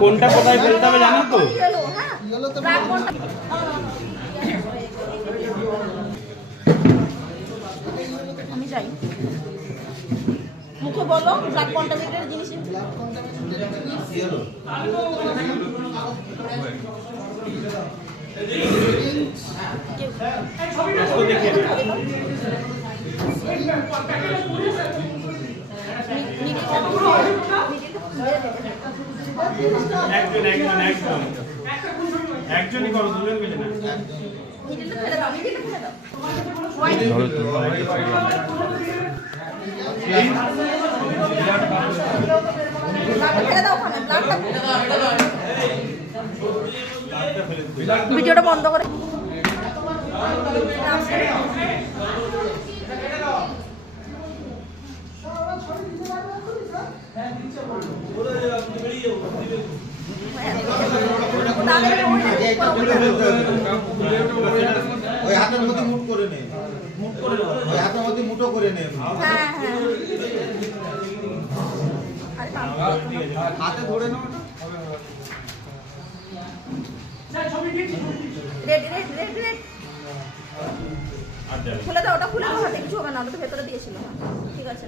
কোনটা কোথায় ফেলতে হবে জানো তো? আমি যাই মুখে বলো ব্লাড কন্টামিনেটেড জিনিস একজনই করো, দুজন মিলে না। ভিডিওটা বন্ধ করে ওই হাতের মধ্যে মুট করে নে, ওই হাতের মধ্যে মুঠো করে নে। হাতে ধরে নাও। খুলে দাও, ওটা খুলে দাও, হাতে কিছু হবে না, ওটা তো ভেতরে দিয়েছিল। ঠিক আছে।